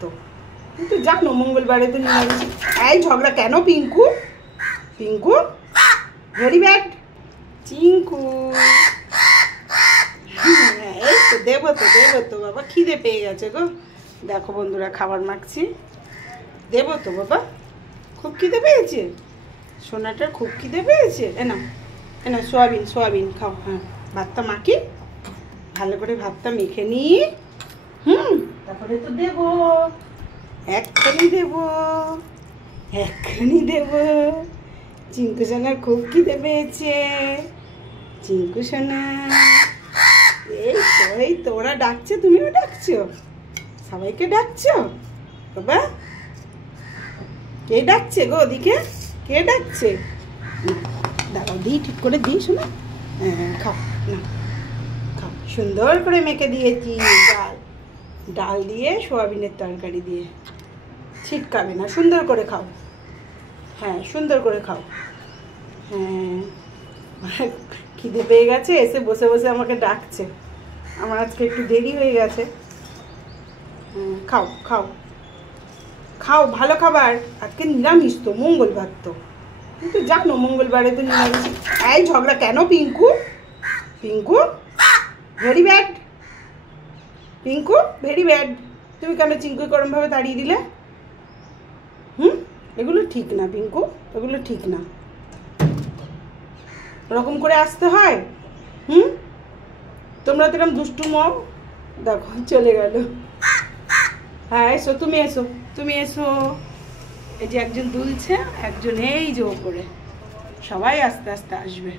তো কিন্তু জানো মঙ্গলবারে তো নিরামিষ। এই ঝগড়া কেন পিঙ্কু? Pinku very bad. চিঙ্কু এই তো দেবো তো বাবা, খিদে পেয়ে গেছে গো। দেখো বন্ধুরা খাবার মাখছি, দেবো তো বাবা, খুব খিদে পেয়েছে সোনাটার, খুব খিদে পেয়েছে। এনা সোয়াবিন খাও। হ্যাঁ ভাতটা মাখি, ভালো করে ভাতটা মেখে নিই, তারপরে তো দেবো, এক্ষুনি দেবো। চিঙ্কু সোনার খুব খিদে পেয়েছে। চিঙ্কু সোনা এই তো ওরা ডাকছে, তুমিও ডাকছো, সবাইকে ডাকছো বাবা। কে ডাকছে গো ওদিকে? কে ডাকছে? দাঁড়াও দিই, ঠিক করে দিই শোনা। হ্যাঁ খাও না, খাও। সুন্দর করে মেখে দিয়েছি ডাল দিয়ে, সোয়াবিনের তরকারি দিয়ে। ছিটকাবে না, সুন্দর করে খাও। হ্যাঁ সুন্দর করে খাও। হ্যাঁ খিদে পেয়ে গেছে, এসে বসে বসে আমাকে ডাকছে। আমার আজকে একটু দেরি হয়ে গেছে। খাও খাও খাও, ভালো খাবার। আজকে নিরামিষ তো, মঙ্গলবার তো, কিন্তু জানো মঙ্গলবারে তো নিরামিষ। এই ঝগড়া কেন Pinku? Pinku very bad. Pinku very bad. তুমি কেন চিঙ্কু করমভাবে তাড়িয়ে দিলে? এগুলো ঠিক না পিঙ্কু, এগুলো ঠিক না। ওরকম করে আসতে হয়? তোমরা তো এরকম দুষ্টু মও। দেখো চলে গেল। হ্যাঁ এসো, তুমি এসো। এই যে একজন দুলছে, একজন এই যে ওপরে, সবাই আস্তে আস্তে আসবে।